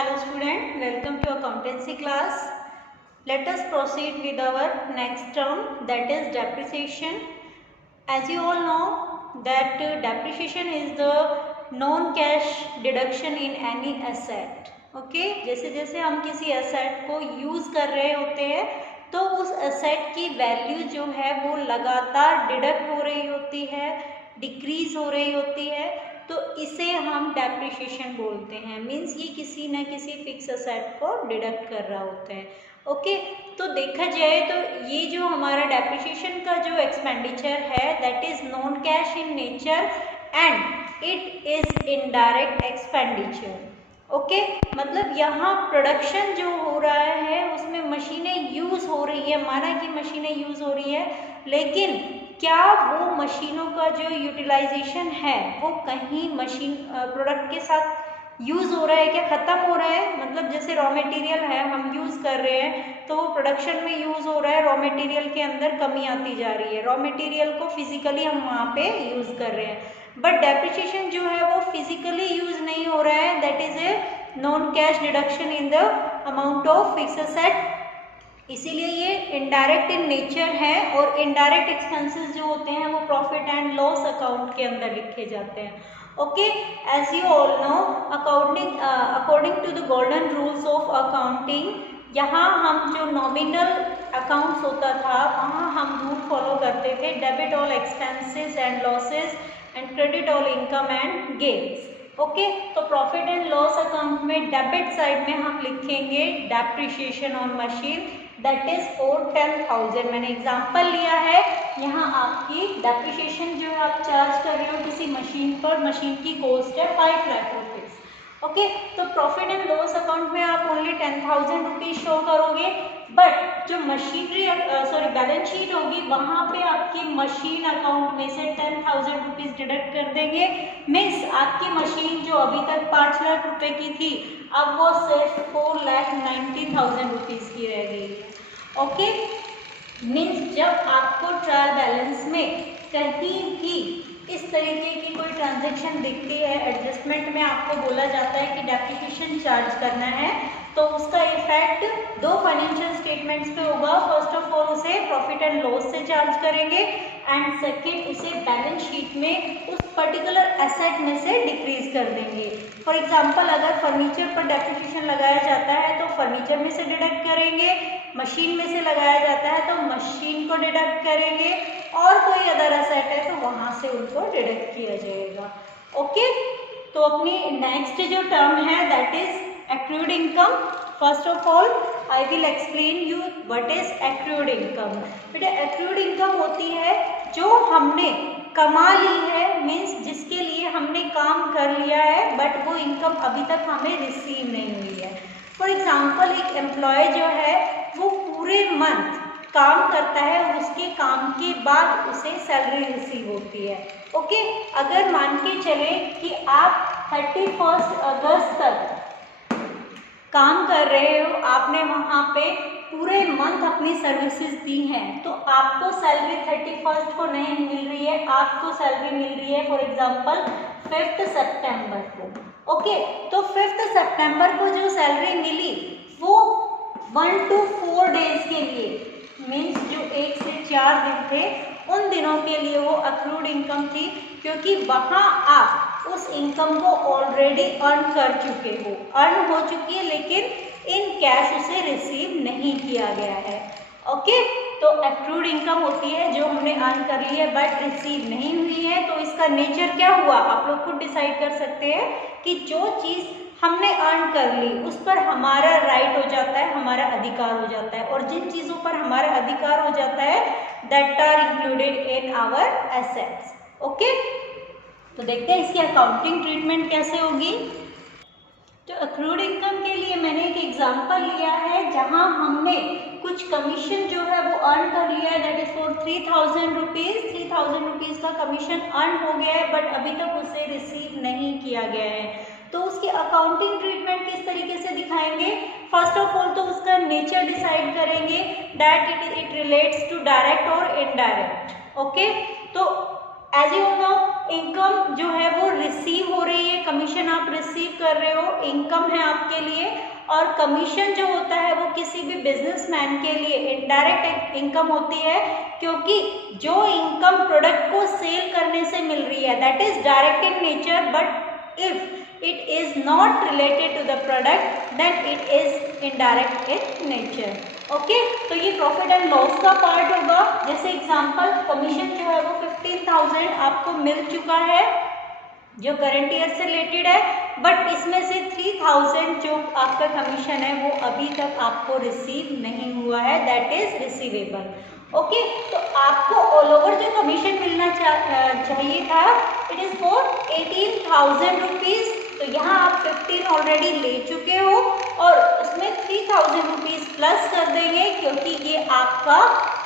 Hello student, welcome to accountancy class. Let us proceed with our next term, that is depreciation. As you all know that depreciation is the non-cash deduction in any asset. Okay, जैसे जैसे हम किसी asset को use कर रहे होते हैं तो उस asset की value जो है वो लगातार deduct हो रही होती है, decrease हो रही होती है, तो इसे हम डेप्रिशिएशन बोलते हैं। मीन्स ये किसी न किसी फिक्स असेट को डिडक्ट कर रहा होता है। ओके, तो देखा जाए तो ये जो हमारा डेप्रिशिएशन का जो एक्सपेंडिचर है that is non cash in nature and it is indirect expenditure. Okay, मतलब यहाँ प्रोडक्शन जो हो रहा है उसमें मशीनें यूज हो रही है, माना कि मशीनें यूज हो रही है, लेकिन क्या वो मशीनों का जो यूटिलाइजेशन है वो कहीं मशीन प्रोडक्ट के साथ यूज़ हो रहा है क्या, ख़त्म हो रहा है? मतलब जैसे रॉ मटेरियल है हम यूज़ कर रहे हैं तो वो प्रोडक्शन में यूज़ हो रहा है, रॉ मटेरियल के अंदर कमी आती जा रही है, रॉ मटेरियल को फिजिकली हम वहाँ पे यूज़ कर रहे हैं, बट डेप्रिसिएशन जो है वो फिजिकली यूज़ नहीं हो रहा है, that is a non cash deduction in the amount of fix asset. इसीलिए ये इनडायरेक्ट इन नेचर है और इनडायरेक्ट एक्सपेंसेस जो होते हैं वो प्रॉफिट एंड लॉस अकाउंट के अंदर लिखे जाते हैं। Okay, as you all know according to the golden rules of accounting, यहाँ हम जो नॉमिनल अकाउंट्स होता था वहाँ हम रूल फॉलो करते थे, debit all expenses and losses and credit all income and gains. Okay, तो प्रॉफिट एंड लॉस अकाउंट में डेबिट साइड में हम लिखेंगे depreciation on machine, that is for 10,000। मैंने एग्जांपल लिया है, यहाँ आपकी डेप्रिसिएशन जो है आप चार्ज कर रहे हो किसी मशीन पर, मशीन की कॉस्ट है 5 लाख रुपीज़। ओके, तो प्रॉफिट एंड लॉस अकाउंट में आप ओनली 10,000 रुपीज़ शो करोगे, बट जो मशीनरी बैलेंस शीट होगी वहाँ पे आपकी मशीन अकाउंट में से 10,000 रुपीज़ डिडक्ट कर देंगे। मीन्स आपकी मशीन जो अभी तक 5 लाख रुपए की थी अब वो सिर्फ 4,90,000 रुपीज़ की रह गई है। ओके, मीन्स जब आपको ट्रायल बैलेंस में कहीं भी इस तरीके की कोई ट्रांजैक्शन दिखती है, एडजस्टमेंट में आपको बोला जाता है कि डेप्रिसिएशन चार्ज करना है, तो उसका इफेक्ट दो फाइनेंशियल स्टेटमेंट्स पे होगा। फर्स्ट ऑफ ऑल उसे प्रॉफिट एंड लॉस से चार्ज करेंगे एंड सेकेंड उसे बैलेंस शीट में उस पर्टिकुलर एसेट में से डिक्रीज कर देंगे। फॉर एग्जांपल अगर फर्नीचर पर डेप्रिसिएशन लगाया जाता है तो फर्नीचर में से डिडक्ट करेंगे, मशीन में से लगाया जाता है तो मशीन को डिडक्ट करेंगे, और कोई अदर एसेट है तो वहाँ से उनको डिडक्ट किया जाएगा। ओके, तो अपनी नेक्स्ट जो टर्म है that is accrued income. First of all I will explain you what is accrued income. बेटा accrued income होती है जो हमने कमा ली है, मीन्स जिसके लिए हमने काम कर लिया है बट वो इनकम अभी तक हमें रिसीव नहीं हुई है। फॉर एग्जाम्पल एक एम्प्लॉय जो है वो पूरे मंथ काम करता है और उसके काम के बाद उसे सैलरी रिसीव होती है। ओके, अगर मान के चले कि आप 31 अगस्त तक काम कर रहे हो, आपने वहाँ पे पूरे मंथ अपनी सर्विसेज दी हैं, तो आपको सैलरी 31 को नहीं मिल रही है, आपको सैलरी मिल रही है फॉर एग्जांपल 5 सितंबर को। ओके, तो 5 सितंबर को जो सैलरी मिली वो 1 to 4 डेज के लिए, मीन्स जो 1 से 4 दिन थे उन दिनों के लिए वो अक्रूड इनकम थी, क्योंकि वहाँ आप उस इनकम को ऑलरेडी अर्न कर चुके हो, अर्न हो चुकी है लेकिन इन कैश उसे रिसीव नहीं किया गया है। ओके, तो अक्रूड इनकम होती है जो हमने अर्न कर ली है बट रिसीव नहीं हुई है, तो इसका नेचर क्या हुआ आप लोग खुद डिसाइड कर सकते हैं कि जो चीज़ हमने अर्न कर ली उस पर हमारा राइट हो जाता है, हमारा अधिकार हो जाता है, और जिन चीज़ों पर हमारा अधिकार हो जाता है that are included in our assets. Okay, तो देखते हैं इसकी अकाउंटिंग ट्रीटमेंट कैसे होगी। तो अक्रूड इनकम के लिए मैंने एक एग्जांपल लिया है जहां हमने कुछ कमीशन जो है वो अर्न कर लिया है, that is for 3,000 rupees. 3,000 rupees का कमीशन अर्न हो गया है बट अभी तक उसे रिसीव नहीं किया गया है, तो उसकी अकाउंटिंग ट्रीटमेंट किस तरीके से दिखाएंगे। फर्स्ट ऑफ ऑल तो उसका नेचर डिसाइड करेंगे that it relates to direct और इनडायरेक्ट। ओके, तो एज यू नो इनकम जो है वो रिसीव हो रही है, कमीशन आप रिसीव कर रहे हो, इनकम है आपके लिए। और कमीशन जो होता है वो किसी भी बिजनेसमैन के लिए इनडायरेक्ट इनकम होती है, क्योंकि जो इनकम प्रोडक्ट को सेल करने से मिल रही है that is direct in nature, but if it is not related to the product then it is indirect in nature. Okay, तो ये प्रॉफिट एंड लॉस का पार्ट होगा। जैसे एग्जांपल कमीशन जो है वो 15,000 आपको मिल चुका है जो करंट ईयर से रिलेटेड है, बट इसमें से 3,000 जो आपका कमीशन है वो अभी तक आपको रिसीव नहीं हुआ है, दैट इज रिसीवेबल। ओके, तो आपको ऑल ओवर जो कमीशन मिलना चाहिए था इट इज फॉर 18,000 रुपीज। तो यहाँ आप 15 ऑलरेडी ले चुके हो और उसमें 3,000 रुपीज प्लस कर देंगे, क्योंकि ये आपका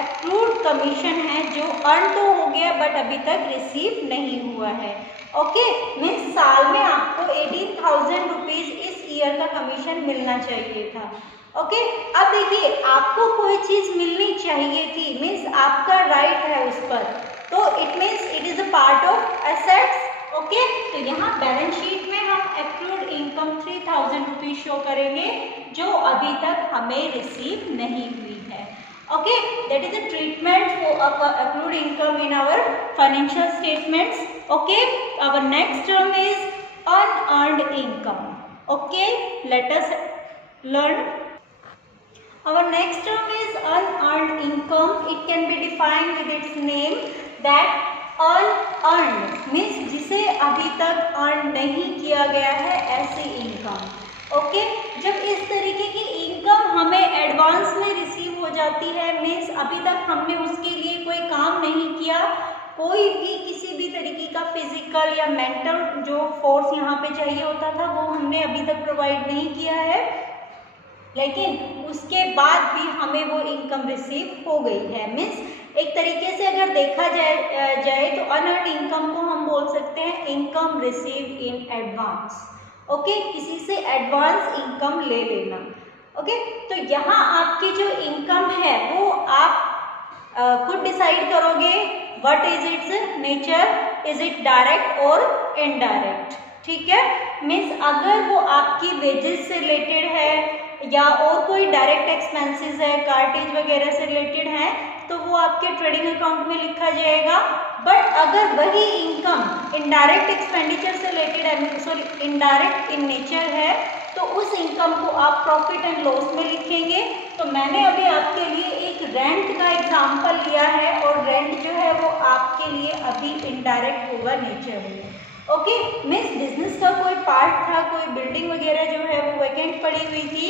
एक्रूड कमीशन है जो अर्न तो हो गया बट अभी तक रिसीव नहीं हुआ है। ओके, मीन्स साल में आपको 18,000 रुपीज इस ईयर का कमीशन मिलना चाहिए था। ओके, अब देखिए आपको कोई चीज मिलनी चाहिए थी, मीन्स आपका राइट है उस पर, तो it means it is a part of assets. Okay, तो यहाँ बैलेंस शीट में हम एक्रूड इनकम 3,000 रुपीज शो करेंगे जो अभी तक हमें रिसीव नहीं हुई है। Okay, that is the treatment for accrued income in our financial statements. Okay, our next term is unearned income. Okay, let us learn. Our next term is unearned income. It can be defined with its name that unearned means जिसे अभी तक earn नहीं किया गया है ऐसी income. Okay, जब इस तरीके की इनकम हमें एडवांस में रिसीव हो जाती है, मीन्स अभी तक हमने उसके लिए कोई काम नहीं किया, कोई भी किसी भी तरीके का फिजिकल या मेंटल जो फोर्स यहाँ पे चाहिए होता था वो हमने अभी तक प्रोवाइड नहीं किया है, लेकिन उसके बाद भी हमें वो इनकम रिसीव हो गई है। मीन्स एक तरीके से अगर देखा जाए तो अनअर्न्ड इनकम को हम बोल सकते हैं income receive in advance. Okay, किसी से एडवांस इनकम ले लेना। ओके, तो यहाँ आपकी जो इनकम है वो आप खुद डिसाइड करोगे what is it's nature, is it direct और इनडायरेक्ट। ठीक है, मीन्स अगर वो आपकी वेजेस से रिलेटेड है या और कोई डायरेक्ट एक्सपेंसेस है, कार्टेज वगैरह से रिलेटेड है, तो वो आपके ट्रेडिंग अकाउंट में लिखा जाएगा। बट अगर वही इनकम इनडायरेक्ट एक्सपेंडिचर से रिलेटेड है, सॉरी इनडायरेक्ट इन नेचर है, तो उस इनकम को आप प्रॉफिट एंड लॉस में लिखेंगे। तो मैंने अभी आपके लिए एक रेंट का एग्जांपल लिया है और रेंट जो है वो आपके लिए अभी इनडायरेक्ट होगा नेचर में। ओके, मीन्स बिजनेस का कोई पार्ट था, कोई बिल्डिंग वगैरह जो है वो वैकेंट पड़ी हुई थी,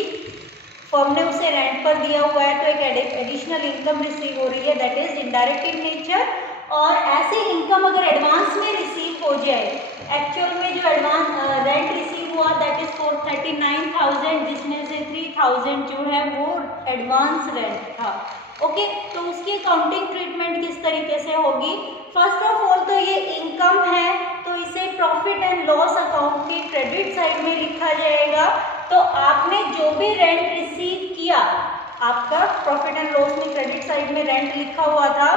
फर्म ने उसे रेंट पर दिया हुआ है, तो एक एडिशनल इनकम रिसीव हो रही है, that is indirect in nature. और ऐसे इनकम अगर एडवांस में रिसीव हो जाए, एक्चुअल में जो एडवांस रेंट रिसीव हुआ दैट इज 439,000, जिसमें से 3,000 जो है वो एडवांस रेंट था। ओके, तो उसकी अकाउंटिंग ट्रीटमेंट किस तरीके से होगी? फर्स्ट ऑफ ऑल तो ये इनकम है तो इसे प्रॉफिट एंड लॉस अकाउंट के क्रेडिट साइड में लिखा जाएगा। तो आपने जो भी रेंट रिसीव किया, आपका प्रॉफिट एंड लॉस में क्रेडिट साइड में रेंट लिखा हुआ था,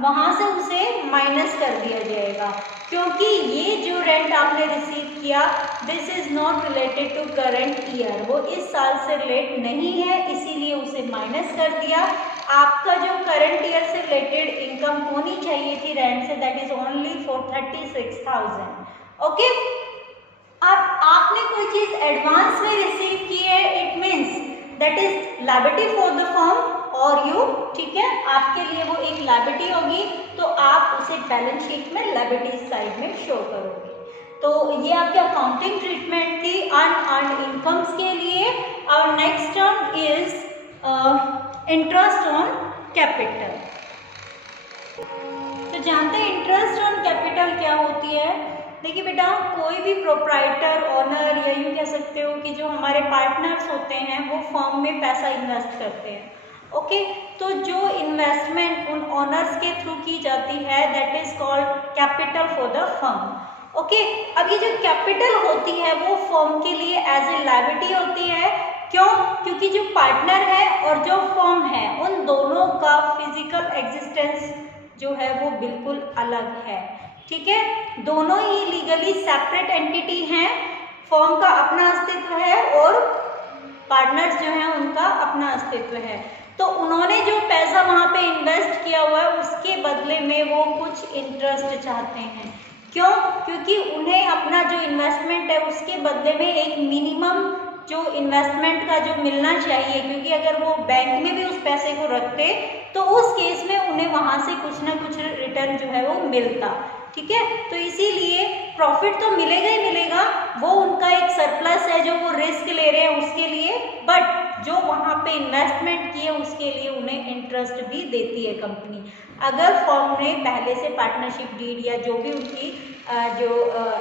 वहां से उसे माइनस कर दिया जाएगा, क्योंकि ये जो रेंट आपने रिसीव किया this is not related to current year, वो इस साल से रिलेट नहीं है, इसीलिए उसे माइनस कर दिया। आपका जो करंट ईयर से रिलेटेड इनकम होनी चाहिए थी रेंट से, that is only for 36,000। Okay, अब आपने कोई चीज एडवांस में रिसीव की है, it means that is liability for the firm और यू। ठीक है, आपके लिए वो एक लायबिलिटी होगी, तो आप उसे बैलेंस शीट में लायबिलिटी साइड में शो करोगे। तो ये आपकी अकाउंटिंग ट्रीटमेंट थी अनअर्न्ड इनकम्स के लिए। और next term is interest on capital. तो जानते हैं इंटरेस्ट ऑन कैपिटल क्या होती है? देखिए बेटा, कोई भी प्रोप्राइटर, ओनर या यूँ कह सकते हो कि जो हमारे पार्टनर्स होते हैं वो फर्म में पैसा इन्वेस्ट करते हैं। ओके, तो जो इन्वेस्टमेंट उन ओनर्स के थ्रू की जाती है that is called capital for the firm. Okay, अब ये जो कैपिटल होती है वो फर्म के लिए एज ए लायबिलिटी होती है। क्यों? क्योंकि जो पार्टनर है और जो फर्म है उन दोनों का फिजिकल एग्जिस्टेंस जो है वो बिल्कुल अलग है। ठीक है, दोनों ही लीगली सेपरेट एंटिटी हैं, फर्म का अपना अस्तित्व है और पार्टनर्स जो हैं उनका अपना अस्तित्व है। तो उन्होंने जो पैसा वहाँ पे इन्वेस्ट किया हुआ है उसके बदले में वो कुछ इंटरेस्ट चाहते हैं। क्यों? क्योंकि उन्हें अपना जो इन्वेस्टमेंट है उसके बदले में एक मिनिमम जो इन्वेस्टमेंट का जो मिलना चाहिए, क्योंकि अगर वो बैंक में भी उस पैसे को रखते तो उस केस में उन्हें वहाँ से कुछ ना कुछ रिटर्न जो है वो मिलता। ठीक है, तो इसीलिए प्रॉफिट तो मिलेगा ही मिलेगा, वो उनका एक सरप्लस है जो वो रिस्क ले रहे हैं उसके लिए, बट जो वहाँ पे इन्वेस्टमेंट किए उसके लिए उन्हें इंटरेस्ट भी देती है कंपनी। अगर फर्म ने पहले से पार्टनरशिप डीड या जो भी उनकी जो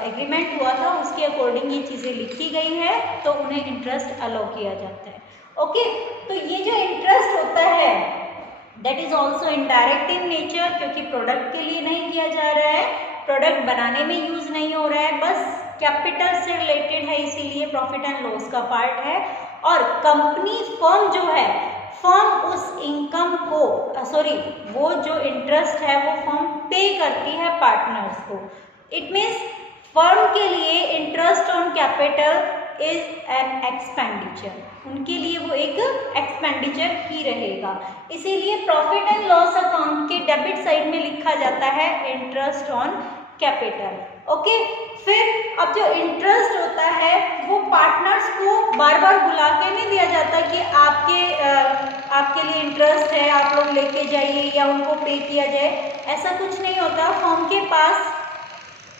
एग्रीमेंट हुआ था उसके अकॉर्डिंग ये चीज़ें लिखी गई है तो उन्हें इंटरेस्ट अलाउ किया जाता है। ओके, तो ये जो इंटरेस्ट होता है that is also indirect in nature, क्योंकि प्रोडक्ट के लिए नहीं किया जा रहा है, प्रोडक्ट बनाने में यूज नहीं हो रहा है, बस कैपिटल से रिलेटेड है, इसीलिए प्रॉफिट एंड लॉस का पार्ट है। और कंपनी फर्म जो है, फर्म उस इनकम को वो जो इंटरेस्ट है वो फर्म पे करती है पार्टनर्स को। इट मीन्स फर्म के लिए interest on capital is an expenditure, उनके लिए वो एक एक्सपेंडिचर ही रहेगा। इसीलिए प्रॉफिट एंड लॉस अकाउंट के डेबिट साइड में लिखा जाता है इंटरेस्ट ऑन कैपिटल। ओके, फिर अब जो इंटरेस्ट होता है वो पार्टनर्स को बार बार बुला के नहीं दिया जाता कि आपके लिए इंटरेस्ट है, आप लोग लेके जाइए या उनको पे किया जाए, ऐसा कुछ नहीं होता। फर्म के पास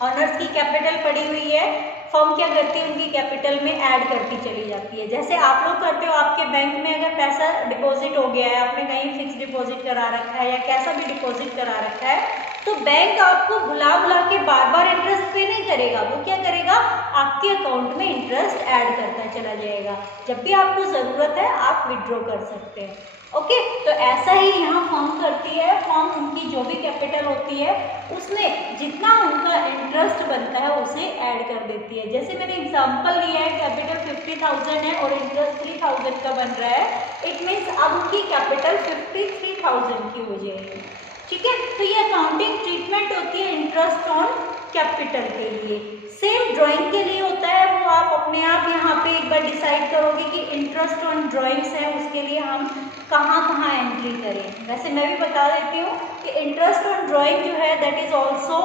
ऑनर्स की कैपिटल पड़ी हुई है, फर्म क्या करती है उनकी कैपिटल में ऐड करती चली जाती है। जैसे आप लोग करते हो, आपके बैंक में अगर पैसा डिपॉजिट हो गया है, आपने कहीं फिक्स डिपॉजिट करा रखा है या कैसा भी डिपॉजिट करा रखा है, तो बैंक आपको बुला के बार बार इंटरेस्ट पे नहीं करेगा, वो क्या करेगा आपके अकाउंट में इंटरेस्ट ऐड करता चला जाएगा। जब भी आपको ज़रूरत है आप विड्रॉ कर सकते हैं। ओके, तो ऐसा ही यहाँ फर्म करती है, फर्म उनकी जो भी कैपिटल होती है उसमें जितना उनका इंटरेस्ट बनता है उसे ऐड कर देती है। जैसे मैंने एग्जांपल लिया है, कैपिटल 50,000 है और इंटरेस्ट 3,000 का बन रहा है, इट मीन्स अब उनकी कैपिटल 53,000 की हो जाएगी। ठीक है, तो ये अकाउंटिंग ट्रीटमेंट होती है इंटरेस्ट ऑन कैपिटल के लिए। सेम ड्राइंग के लिए होता है, वो आप अपने आप यहाँ पे एक बार डिसाइड करोगे कि इंटरेस्ट ऑन ड्राइंग्स है उसके लिए हम कहाँ एंट्री करें। वैसे मैं भी बता देती हूँ कि इंटरेस्ट ऑन ड्राइंग जो है that is also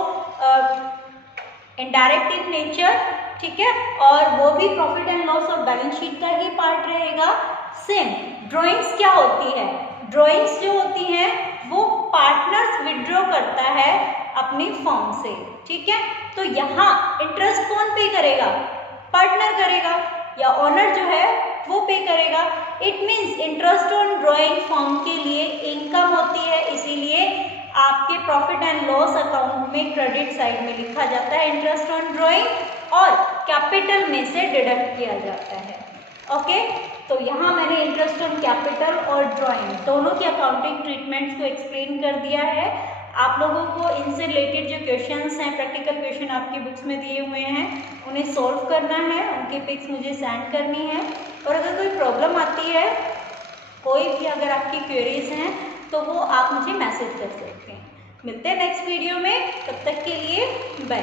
indirect in nature. ठीक है, और वो भी प्रॉफिट एंड लॉस और बैलेंस शीट का ही पार्ट रहेगा। सेम ड्राइंग्स क्या होती है, ड्राइंग्स जो होती हैं वो पार्टनर्स विड्रॉ करता है अपनी फर्म से। ठीक है, तो यहाँ इंटरेस्ट कौन पे करेगा, पार्टनर करेगा या ओनर जो है वो पे करेगा। It means interest on drawing firm के लिए इनकम होती है, इसीलिए आपके प्रॉफिट एंड लॉस अकाउंट में क्रेडिट साइड में लिखा जाता है इंटरेस्ट ऑन ड्राइंग और कैपिटल में से डिडक्ट किया जाता है। ओके, तो यहाँ मैंने इंटरेस्ट ऑन कैपिटल और ड्राइंग दोनों की अकाउंटिंग ट्रीटमेंट्स को एक्सप्लेन कर दिया है। आप लोगों को इनसे रिलेटेड जो क्वेश्चंस हैं, प्रैक्टिकल क्वेश्चन आपकी बुक्स में दिए हुए हैं, उन्हें सॉल्व करना है, उनके पिक्स मुझे सेंड करनी है। और अगर कोई प्रॉब्लम आती है, कोई भी अगर आपकी क्वेरीज हैं तो वो आप मुझे मैसेज कर सकते हैं। मिलते हैं नेक्स्ट वीडियो में, तब तक के लिए बाय।